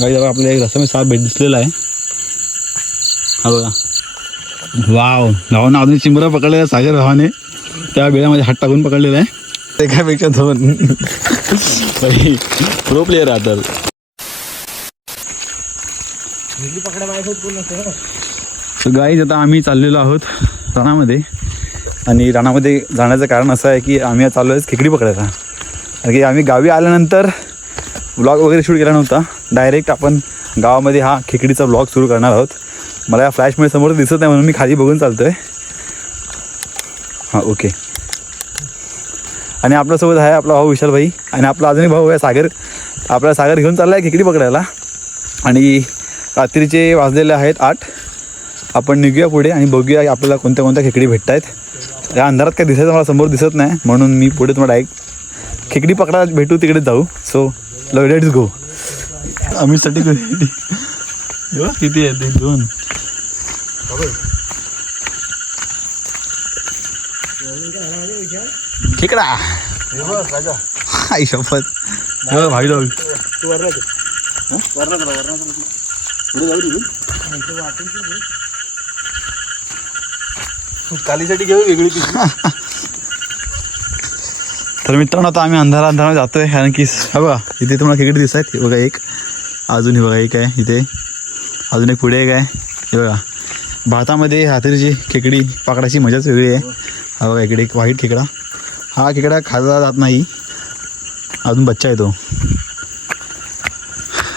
गाई जवळ आपल्याला एक रस्ता साप भेट दिसलेला आहे. हा बघा. वाव. भावानं अजून चिंबरा पकडलेला सागर भावाने त्या बेळामध्ये हात टाकून पकडलेला आहे. एकापेक्षा दोन. प्रो प्लेअर राहतात तर गाईज आता आम्ही चाललेलो आहोत रानामध्ये. आणि रानामध्ये जाण्याचं कारण असं आहे की आम्ही चाललो आहे खेकडी पकडायला. कारण की आम्ही गावी आल्यानंतर व्लॉग वगैरे शूट केला नव्हता. डायरेक्ट आपण गावामध्ये हा खेकडीचा व्लॉग सुरू करणार आहोत. मला या फ्लॅशमुळे समोर दिसत नाही म्हणून मी खाली बघून चालतो आहे हां ओके आणि आपल्यासोबत आहे आपला भाऊ विशाल भाई आणि आपला अजूनही भाऊ आहे सागर. आपला सागर घेऊन चालला आहे खेकडी पकडायला. आणि रात्रीचे वाजलेले आहेत आठ. आपण निघूया पुढे आणि बघूया आपल्याला कोणत्या कोणत्या खेकडी भेटत आहेत या अंधारात काय दिसायचं मला समोर दिसत नाही म्हणून मी पुढे तुम्हाला डायरेक्ट खेकडी पकडायला भेटू तिकडे जाऊ. सो लेट्स गो आम्ही साठी किती आहेत? एक दोन. खेकडा आई शपथ. हो, भाई लोक कालीसाठी घेऊ वेगळी तर मित्रांनो आता आम्ही अंधारा अंधारा जातोय कारण की हा बघा इथे तुम्हाला खेकडे दिसत आहेत. बघा एक अजून हे बघा एक आहे इथे. अजून एक पुढे एक आहे. हे बघा भारतामध्ये हातरीची खेकडी पाकडाची मजाच वेगळी आहे. हा बघा इकडे एक व्हाईट खेकडा. हा खेकडा खाल्ला जात नाही. अजून बच्चा आहे तो.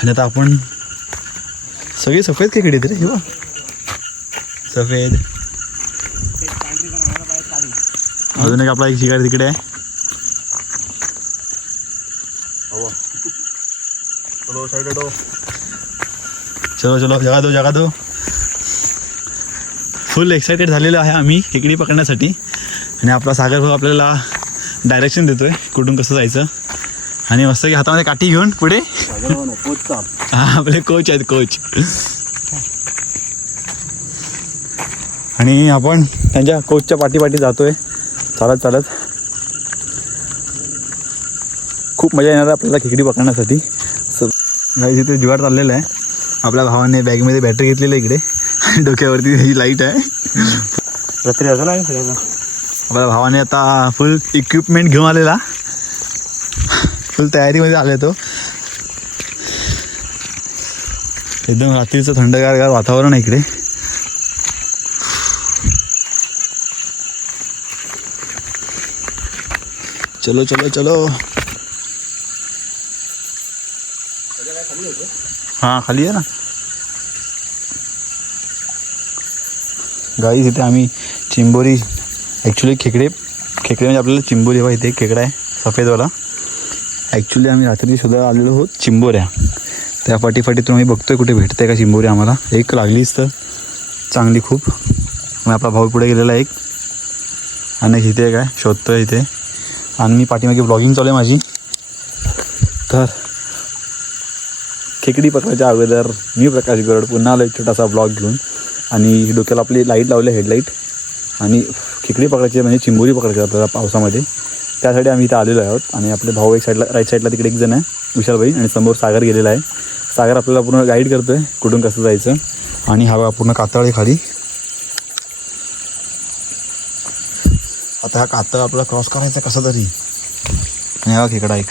आणि आता आपण सगळे सफेद खेकडे आहेत रे हे बघा. सफेद. अजून एक आपला एक शिकार तिकडे आहे. चलो साईड हटो चलो चलो जगा दो जगा दो. फुल एक्सायटेड झालेलो आहे आम्ही खेकडी पकडण्यासाठी. आणि आपला सागर भाऊ आपल्याला डायरेक्शन देतोय कुठून कसं जायचं. आणि मस्त की हातामध्ये काठी घेऊन पुढे. हा आपले कोच आहेत कोच आणि आपण त्यांच्या कोचच्या पाठी पाठी जातोय. चालत चालत. खूप मजा येणार आहे आपल्याला खेकडी पकडण्यासाठी. गाईज इथे जुगाड चाललेलं आहे. आपल्या भावाने बॅगमध्ये बॅटरी घेतलेली आहे इकडे. डोक्यावरती ही लाइट आहे. रात्री असं नाही आपल्या भावाने आता फुल इक्विपमेंट घेऊन आलेला. फुल तयारीमध्ये आले तो. एकदम रात्रीचं थंडगार गार वातावरण आहे इकडे. चलो चलो चलो. हां खाली आहे ना. गाईज इथे आम्ही चिंबोरी ॲक्च्युली खेकडे खेकडे म्हणजे आपल्याला चिंबोरी हवा इथे एक खेकडा आहे सफेदवाला. ॲक्च्युली आम्ही रात्री सुद्धा आलेलो आहोत चिंबोऱ्या. त्या पाठीपाठीतून आम्ही बघतोय कुठे भेटते का चिंबोरी आम्हाला? एक लागलीच तर चांगली खूप. मग आपला भाऊ पुढे गेलेला एक. आणि इथे काय शोधतोय इथे. आणि मी पाठीमागे ब्लॉगिंग चालू आहे माझी. तर खेकडी पकडायच्या अगोदर मी प्रकाश गरड पुन्हा आलो एक छोटासा ब्लॉग घेऊन आणि डोक्याला आपली लाइट लावली हेडलाईट आणि खेकडी पकडायची म्हणजे चिंबोरी पकडायची आपल्याला पावसामध्ये. त्यासाठी आम्ही इथं आलेलो आहोत आणि आपले भाऊ एक साईडला राईट साईडला तिकडे एक जण आहे विशालबाई. आणि समोर सागर गेलेला आहे. सागर आपल्याला पूर्ण गाईड करतो आहे कुठून कसं जायचं. आणि हा पूर्ण कातळ आहे खाली. आता हा कातळ आपला क्रॉस करायचा कसा तरी. आणि हा खेकडा एक.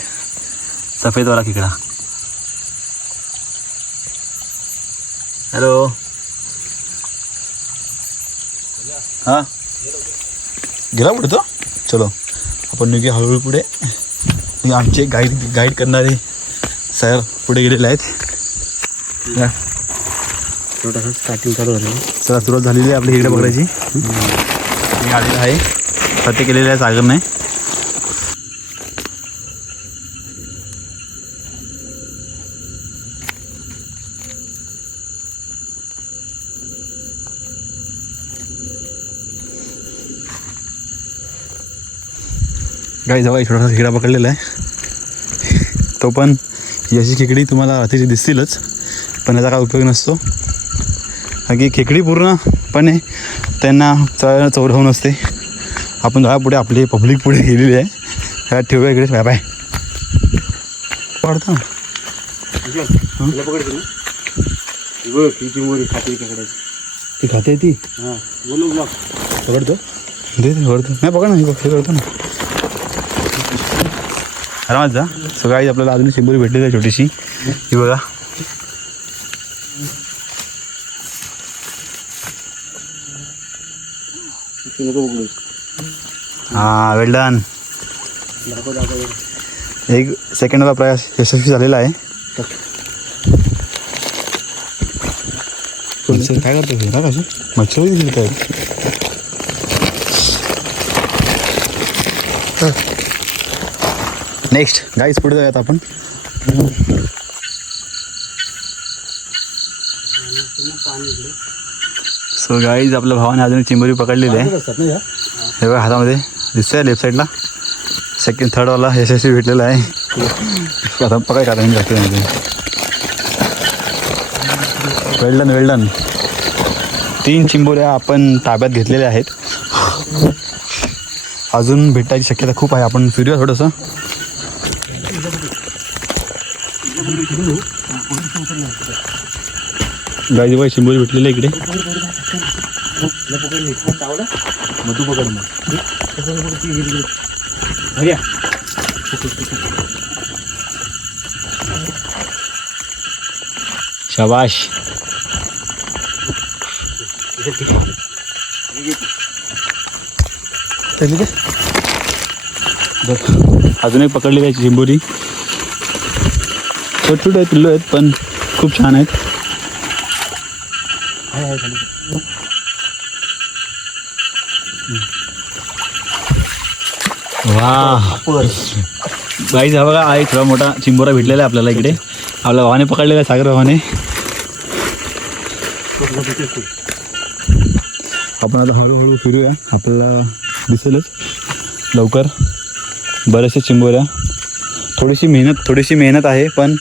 सफेदवाला खेकडा. हॅलो. हां? गेला पुढे तो? चलो. आपण निघूया हळूहळू पुढे. आमचे गाईड गाईड करणारे सर पुढे गेलेले आहेत. छोटासा स्टार्टिंग चालू झालं चला सुरुवात झालेली आहे आपली इकडे मी आलेला आहे. सत्य केलेलं आहे सागरने. गाई जवळ छोटासा खेकडा पकडलेला आहे. तो पण याची खेकडी तुम्हाला रात्रीची दिसतीलच पण याचा काय उपयोग नसतो. कारण की खेकडी पूर्णपणे त्यांना चढ चौरवून असते. आपण जरा पुढे आपली पब्लिक पुढे गेलेली आहे. ह्या ठेवूया इकडे. Bye bye. वाढतं इकडे ती खाते ती हां पकडतो? दे पकडतो. नाही पकड ना हे हे करतो ना. आरामात जा सो आपल्याला अजून शिंबोरी भेटलेली आहे छोटीशी. ही बघा. हां वेल डन एक सेकंडाला प्रयास यशस्वी झालेला आहे. काय करतो मच्छर काय? नेक्स्ट गाईस पुढे जाऊयात आपण. सो गाईज आपल्या भावाने अजून चिंबोरी पकडलेली आहे. हे बघा हातामध्ये दिसतंय लेफ्ट साईडला सेकंड थर्डवाला यशस्वी भेटलेला आहे. आता पकड का जातो वेल्डन वेल्डन तीन चिंबोऱ्या आपण ताब्यात घेतलेल्या आहेत. अजून भेटायची शक्यता खूप आहे. आपण फिरूया थोडंसं. गाई बाई चिंबोरी भेटलेली आहे इकडे. तिला पकडली चावला मग तू? पकड मग घ्या शाबाश बघ, अजून एक पकडलेली आहे चिंबोरी छोट आहेत पिल्लू आहेत पण खूप छान आहेत. वा बाईज हा बघा आहे थोडा मोठा चिंबोरा भेटलेला आहे आपल्याला इकडे. आपल्या भावाने पकडलेला आहे सागर भावाने आपण आता हळूहळू फिरूया. आपल्याला दिसेलच. लवकर. बरेचसे चिंबोऱ्या. थोडीशी मेहनत थोडीशी मेहनत आहे पण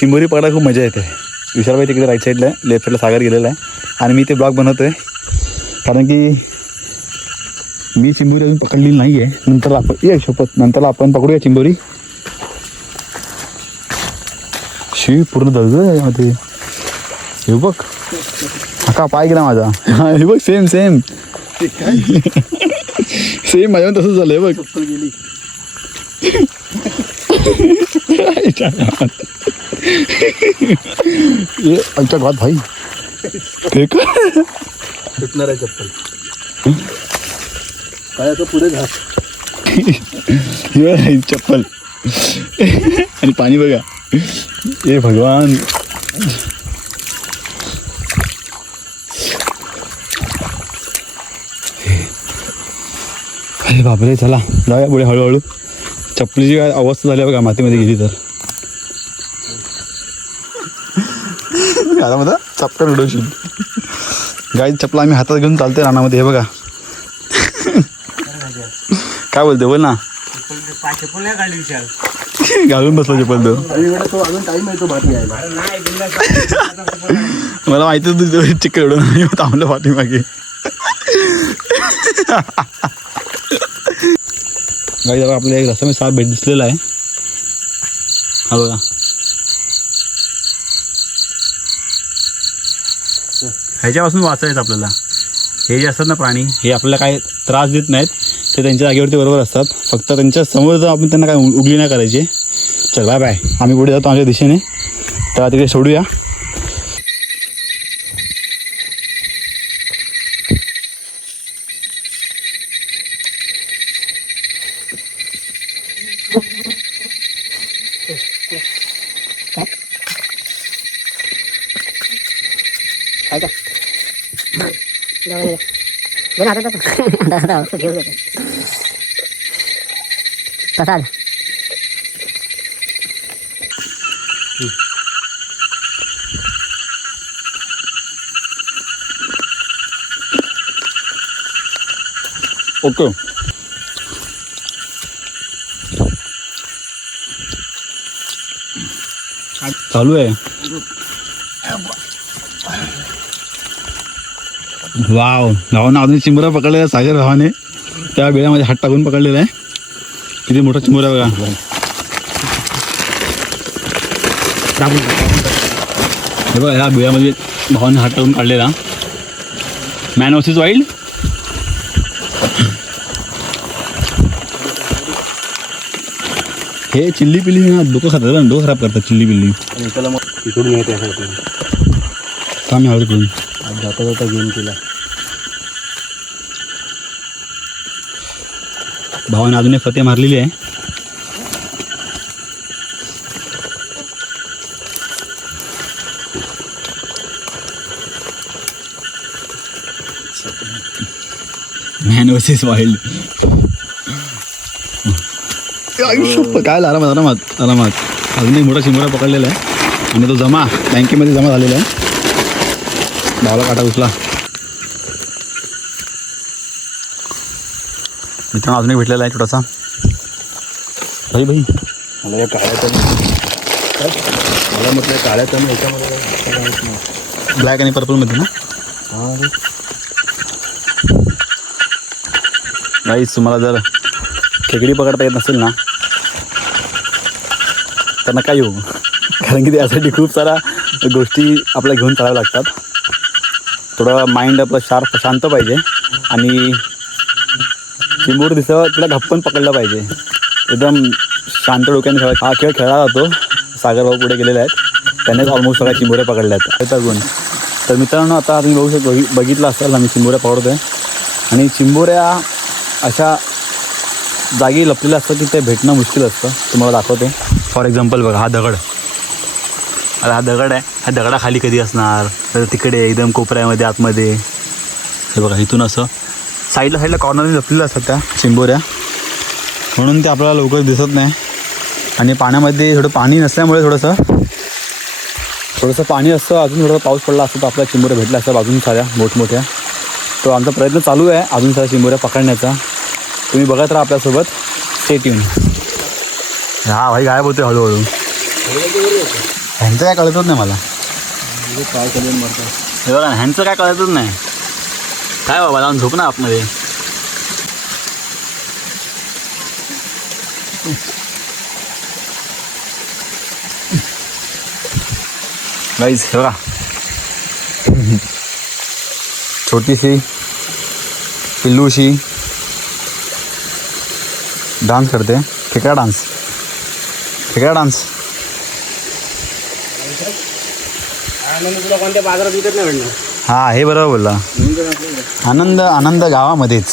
चिंबोरी पकडायला खूप मजा येते. विशालबाई तिकडे राईट साईडला आहे लेफ्ट साईडला सागर गेलेला आहे. आणि मी ते ब्लॉग बनवतो आहे कारण की मी चिंबोरी अजून पकडलेली नाही आहे नंतर आपण ये शपथ नंतर आपण पकडूया चिंबोरी. शी पूर्ण दळगं आहे यामध्ये. हे बघ. हा पाय गेला माझा. हा हे बघ सेम सेम सेम माझ्या तसंच झालंय बघ. चप्पल गेली. ये आमच्या गावात भाई? सुटणार आहे चप्पल काय आता पुढे घास ही चप्पल आणि पाणी बघा हे भगवान अरे बापरे चला. जाऊया पुढे हळूहळू. चपलीची काय अवस्था झाली बघा मातीमध्ये गेली तर. आता चपकन उडवशील. गाई चपला आम्ही हातात घेऊन चालते रानामध्ये हे बघा. काय बोलते बोल ना. घालून बसलो चप्पल तो. मला माहिती तुझं चिकन एवढं थांबलं पाठीमागे. गाई जरा आपल्या एक रस्त्यामध्ये साप भेट दिसलेला आहे. हा बघा. ह्याच्यापासून वाचायचं आपल्याला. हे जे असतात ना प्राणी हे आपल्याला काय त्रास देत नाहीत. ते त्यांच्या जागेवरती बरोबर असतात. फक्त त्यांच्यासमोर जर आपण त्यांना काय उगली नाही करायची चल बाय बाय. आम्ही पुढे जातो आमच्या दिशेने. तर तिकडे सोडूया. 来，来一个，来一个，别拿着，拿着，拿着，拿着，别别别，打啥？嗯，我够。चालू आहे वाव भावानं अजून चिंबरा पकडलेला सागर भावाने. त्या बेळामध्ये हात टाकून पकडलेला आहे. किती मोठा चिंबरा बघा. हे बघा ह्या बिळामध्ये भावाने हात टाकून काढलेला. मॅन वर्सेस वाईल्ड हे चिल्ली पिल्ली ना डोकं खातात ना डोकं खराब करतात चिल्ली पिल्ली। आणि त्याला मग तिकडून येते आपल्याला आम्ही हळद करून आज जाता जाता घेऊन केला भावाने अजून एक फते मारलेली आहे मॅन वर्सेस वाईल्ड आयुष्य काय आरामात आरामात आरामात. अजून एक मोठा शिंगोरा पकडलेला आहे. आणि तो जमा बँकेमध्ये जमा झालेला आहे. भावाला काटा घुसला. मित्रांनो अजून एक भेटलेला आहे छोटासा. भाई भाई. मला या काळ्याचा मला म्हटलं काळ्याचा ना याच्यामध्ये. ब्लॅक आणि पर्पलमध्ये ना? हा. गाईच तुम्हाला जर खेकडी पकडता येत नसेल ना तर नका येऊ. कारण की त्यासाठी खूप साऱ्या गोष्टी आपल्या घेऊन चालाव्या लागतात. थोडं माइंड आपलं शार्प शांत पाहिजे. आणि चिंबूर दिसं तिला घप्पन पकडलं पाहिजे. एकदम शांत डोक्याने खेळ हा खेळ खेळला जातो. सागरभाऊ पुढे गेलेले आहेत. त्यांनीच ऑलमोस्ट सगळ्या चिंबोऱ्या पकडल्या आहेत. गुण. तर मित्रांनो आता तुम्ही बघू शक बघितलं असाल आम्ही चिंबोऱ्या आहे आणि चिंबोऱ्या अशा जागी लपलेल्या असतात की ते भेटणं मुश्किल असतं. तुम्हाला दाखवते. फॉर एक्झाम्पल बघा हा दगड. आता हा दगड आहे. हा दगडाखाली कधी असणार? तर तिकडे एकदम कोपऱ्यामध्ये आतमध्ये. हे बघा इथून असं. साईडला साईडला कॉर्नरने जपलेलं असतात त्या चिंबोऱ्या. म्हणून ते आपल्याला लवकर दिसत नाही. आणि पाण्यामध्ये थोडं पाणी नसल्यामुळे थोडंसं थोडंसं पाणी असतं. अजून थोडंसं पाऊस पडला असतो तर आपल्या चिंबोऱ्या भेटल्या असतात अजून साऱ्या मोठमोठ्या. तो आमचा प्रयत्न चालू आहे. अजून साऱ्या चिंबोऱ्या पकडण्याचा. तुम्ही बघत राहा आपल्यासोबत. स्टेट येऊन हा भाई गायब होते हळूहळू. ह्यांचं काय कळतच नाही मला. काय करेल मरतो हे बघा ह्यांचं काय कळतच नाही. काय बाबा लावून झोप ना आतमध्ये. गाईज हे बघा. छोटीशी पिल्लूशी. डान्स करते. खेकडा डान्स खेकडा डान्स तुला कोणत्या बाजारात विकत नाही भेटणार हा हे बरोबर बोलला. आनंद आनंद गावामध्येच.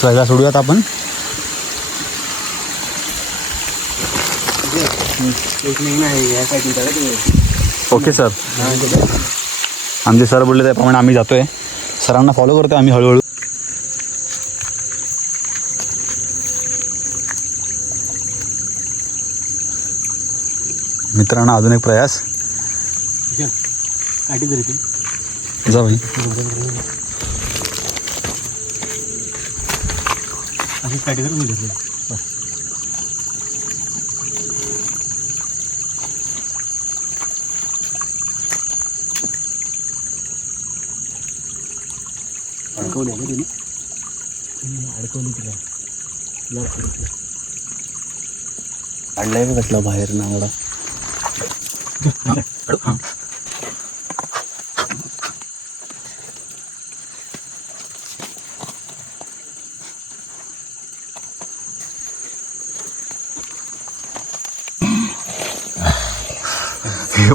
चला सोडूयात आपण. Okay sir. आमचे सर बोलले त्याप्रमाणे आम्ही जातोय. सरांना फॉलो करतोय आम्ही हळूहळू. मित्रांनो अजून एक प्रयास. काठी तरी ती जा भाई अशीच काठी कर मी धरली अडकवली आहे का तिने? अडकवली तिला. तिला अडकवली. काढलाय बघ कसला बाहेर नावडा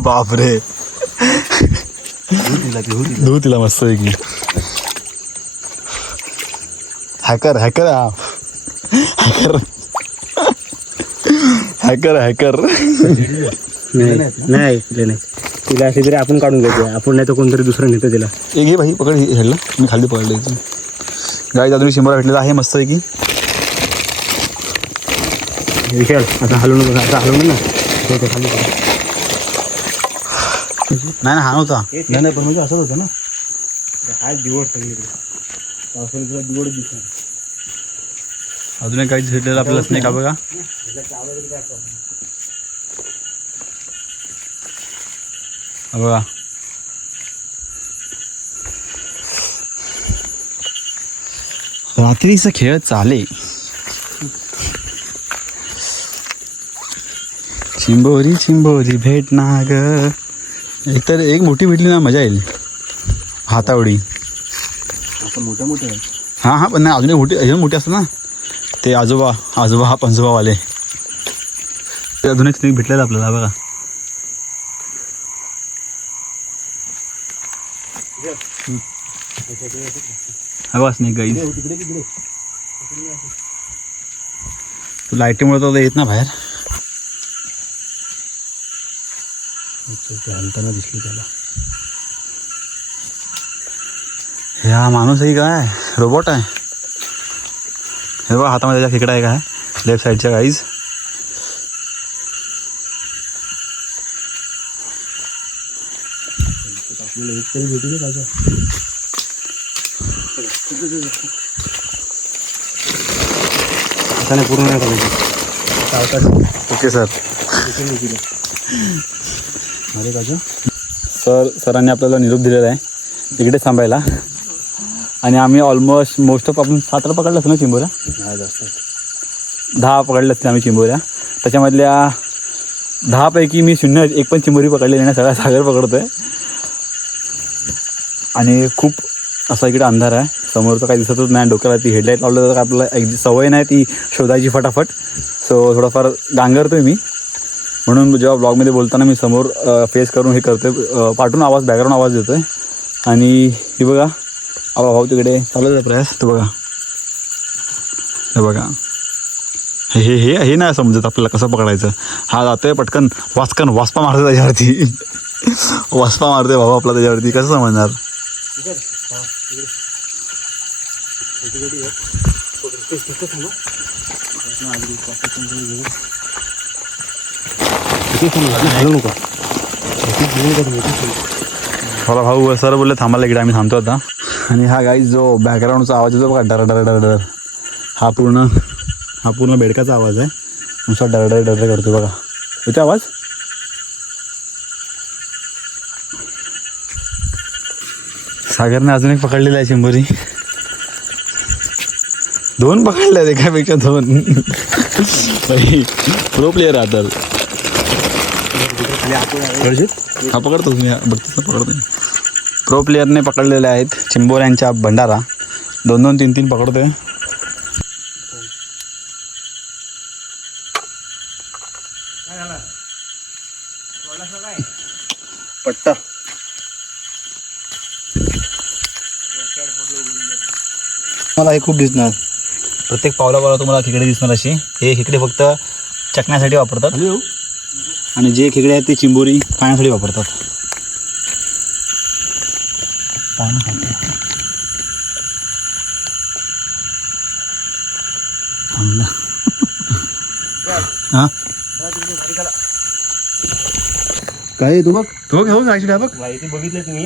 बापरे घेऊ तिला घेऊ तिला धू तिला मस्त पैकी hacker hacker hacker. Hacker hacker. नाही नाही नाही. तिला अशी तरी आपण काढून घ्यायची आपण नाही तर कोणतरी दुसरं नेतं तिला. एक घे भाई पकड हे- हेडला मी खाली पकडले इथे गाई अजून शंभर भेटलेला आहे मस्त पैकी. विशाल आता हलवून बघा आता हलवून ना. खाली. नाही ना हा नव्हता. नाही नाही पण म्हणजे असंच होतं ना. हा दिवस सगळीकडे तुला दिवड दिसणार अजून एक काही भेटलेलं आपल्याला स्नेक हा बघा बघा. रात्रीचा खेळ चाले चिंबोरी चिंबोरी भेट ना एक तर एक मोठी भेटली ना मजा येईल. हातावडी. मोठ्या मोठ्या हां हां पण नाही अजूनही मोठी अजून मोठी असतात ना. ते आजोबा आजोबा हा पंजोबावाले. ते अजून एक भेटलेलं आपल्याला बघा. हा बघा स्नेक गाई। तिकडे तिकडे लाईटीमुळे तर येत ना बाहेर हलताना दिसली त्याला ह्या माणूस काय रोबोट आहे हे बघा हातामध्ये त्याच्या खेकडा आहे काय लेफ़्ट साईडच्या गाईज भेटू दे हाताने पूर्ण नाही करायचं. Okay sir. अरे सर सरांनी आपल्याला निरोप दिलेला आहे. इकडे थांबायला. आणि आम्ही ऑलमोस्ट मोस्ट ऑफ आपण सात पकडलं असतं ना चिंबोऱ्या? जास्त दहा पकडल्या असतील आम्ही चिंबोऱ्या. त्याच्यामधल्या दहापैकी मी शून्य एक पण चिंबोरी पकडलेली नाही. सगळा सागर पकडतोय. आणि खूप असा इकडे अंधार आहे. समोरचं काही दिसतच नाही डोक्याला ती हेडलाईट लावलं तर आपल्याला एक सवय नाही ती शोधायची फटाफट. सो थोडंफार गांगरतोय मी. म्हणून जेव्हा ब्लॉगमध्ये बोलताना मी समोर फेस करून हे करतोय पाठून आवाज बॅकग्राऊंड आवाज देतोय. आणि हे बघा आवा भाऊ तिकडे चालू आहे प्रयास. तो बघा. हे बघा. हे हे हे हे नाही समजत आपल्याला कसं पकडायचं. हा जातोय पटकन वाचकन वासपा मारतो त्याच्यावरती. वासपा मारतोय भाऊ आपला त्याच्यावरती. कसं समजणार? हलू मला भाऊ सर बोलले थांबायला इकडे आम्ही थांबतो आता. आणि हा गाई जो बॅकग्राऊंडचा आवाज येतो बघा डर डर डर डर. हा पूर्ण हा पूर्ण बेडकाचा आवाज आहे. नुसता डर डर डर करतो बघा. येतो आवाज? सागरने अजून एक पकडलेला आहे शंभरी दोन पकडले आहेत एकापेक्षा दोन. प्रो प्लेअर राहतात हा पकडतो तुम्ही बघतोच ना पकडतो प्रो प्लेअरने पकडलेले आहेत चिंबोऱ्यांच्या भंडारा. दोन दोन तीन तीन पकडतोय. पट्टा. मला हे खूप दिसणार. प्रत्येक पावला पावला तुम्हाला खेकडे दिसणार अशी. हे खेकडे फक्त चकण्यासाठी वापरतात. आणि जे खेकडे आहेत ते चिंबोरी खाण्यासाठी वापरतात. हा? काय तू बघ? तो घेऊ ऍक्च्युली हा बघ माहिती बघितलं तुम्ही.